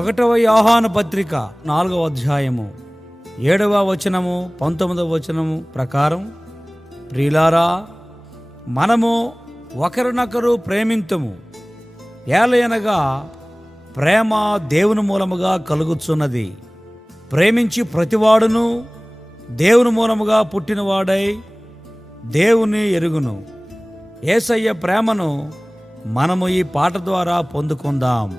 1వ యోహాను పత్రిక 4వ అధ్యాయము 7వ వచనము 19వ వచనము ప్రకారం, ప్రియులారా, మనము ఒకరినొకరు ప్రేమింతుము, ఏలయనగా ప్రేమ దేవుని మూలముగా కలుగుచున్నది. ప్రేమించి ప్రతివాడును దేవుని మూలముగా పుట్టినవాడై దేవుని ఎరుగును. యేసయ్య ప్రేమను మనము ఈ పాట ద్వారా పొందుకుందాం.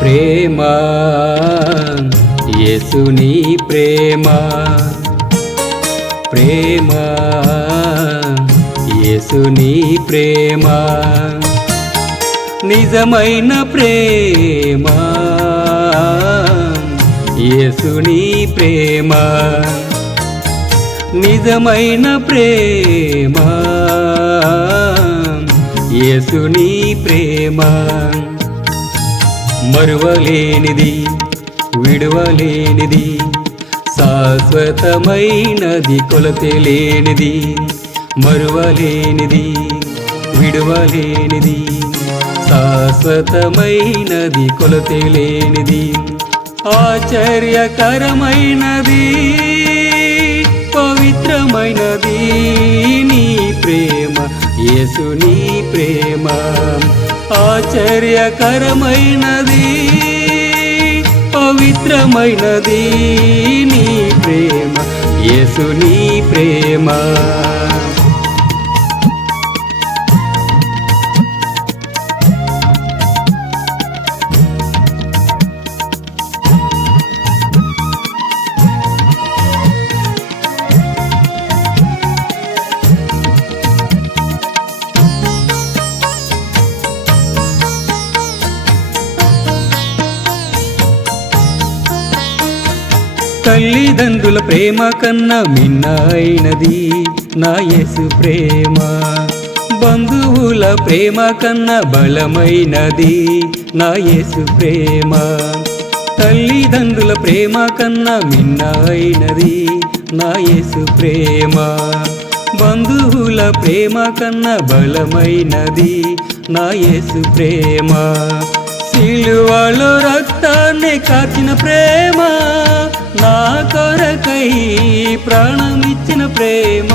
ప్రేమ, యేసుని ప్రేమ, ప్రేమ, యేసుని ప్రేమ, నిజమైన ప్రేమ, యేసుని ప్రేమ, నిజమైన ప్రేమ, యేసుని ప్రేమ, మరువలేనిది, విడువలేనిది, శాశ్వతమైనది, కొలతలేనిది, మరువలేనిది, విడువలేనిది, శాశ్వతమైనది, కొలతలేనిది, ఆశ్చర్యకరమైనది, పవిత్రమైనది నీ ప్రేమ, యేసుని ప్రేమ, ఆశ్చర్యకరమైనది, పవిత్రమైనది నీ ప్రేమ, యేసుని ప్రేమ. తల్లిదండ్రుల ప్రేమ కన్నా మిన్నైనది నా యేసు ప్రేమ, బంధువుల ప్రేమ కన్నా బలమైనది నా యేసు ప్రేమ, తల్లిదండ్రుల ప్రేమ కన్నా మిన్నైనది నా యేసు ప్రేమ, బంధువుల ప్రేమ కన్నా బలమైనది నా యేసు ప్రేమ, సిలువలో రక్తాన్ని కార్చిన ప్రేమ, నా కొరకై ప్రాణమిచ్చిన ప్రేమ,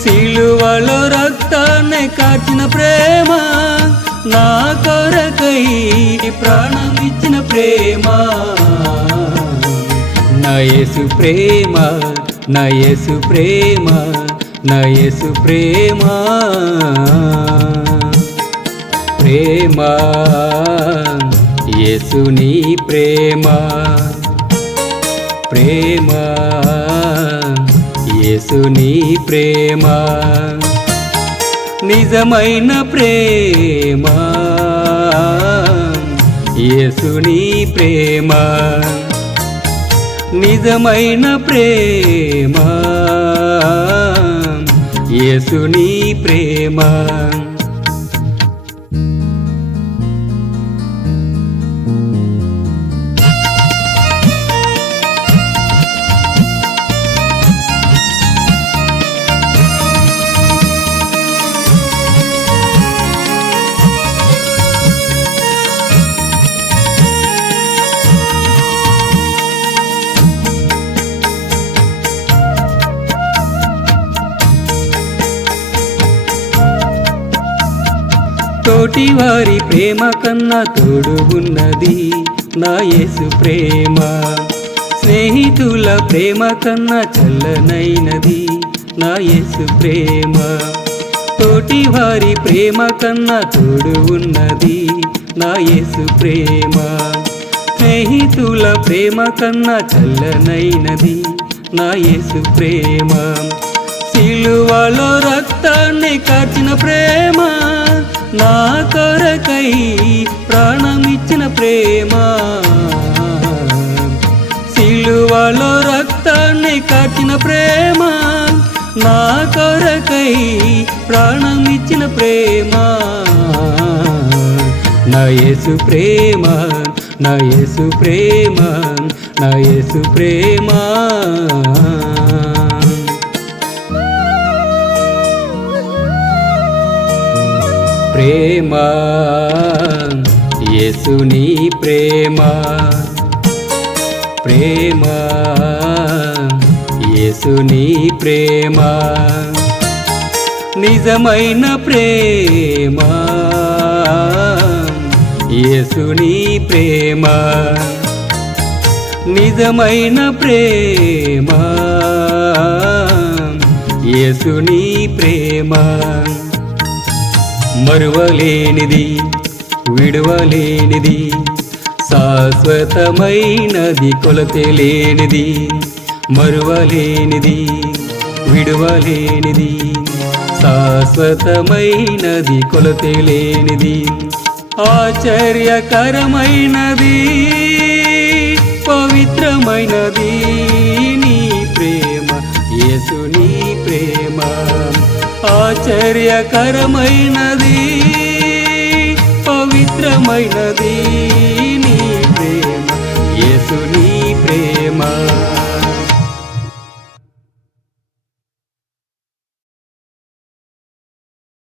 సిలువలో రక్తాన్ని కార్చిన ప్రేమ, నా కొరకై ప్రాణమిచ్చిన ప్రేమ, నా యేసు ప్రేమ, నా యేసు ప్రేమ, నా యేసు ప్రేమ, ప్రేమ, యేసుని ప్రేమ, ప్రేమ, యేసుని ప్రేమ, నిజమైన ప్రేమ, యేసుని ప్రేమ, నిజమైన ప్రేమ, యేసుని ప్రేమ. తోటి వారి ప్రేమ కన్నా తోడు ఉన్నది నా యేసు ప్రేమ, స్నేహితుల ప్రేమ కన్నా చల్లనైనది నా యేసు ప్రేమ, తోటి వారి ప్రేమ కన్నా తోడు ఉన్నది నా యేసు ప్రేమ, స్నేహితుల ప్రేమ కన్నా చల్లనైనది నా యేసు ప్రేమ, సిలువలో రక్తాన్ని కార్చిన ప్రేమ, నా కొరకై ప్రాణమిచ్చిన ప్రేమ, సిలువలో రక్తాన్ని కాచిన ప్రేమ, నా కొరకై ప్రాణం ఇచ్చిన ప్రేమ. నా యేసు ప్రేమ, నా యేసు ప్రేమ, నా యేసు ప్రేమ. ప్రేమ యేసుని ప్రేమ, ప్రేమ యేసుని ప్రేమ, నిజమైన ప్రేమ యేసుని ప్రేమ, నిజమైన ప్రేమ యేసుని ప్రేమ. మరువలేనిది, విడువలేనిది, శాశ్వతమైనది, కొలతలేనిది. మరువలేనిది, విడువలేనిది, శాశ్వతమైనది, కొలతలేనిది. ఆశ్చర్యకరమైనది, పవిత్రమైనది నీ ప్రేమ, యేసుని ప్రేమ. ఆశ్చర్యకరమైనది, పవిత్రమైనది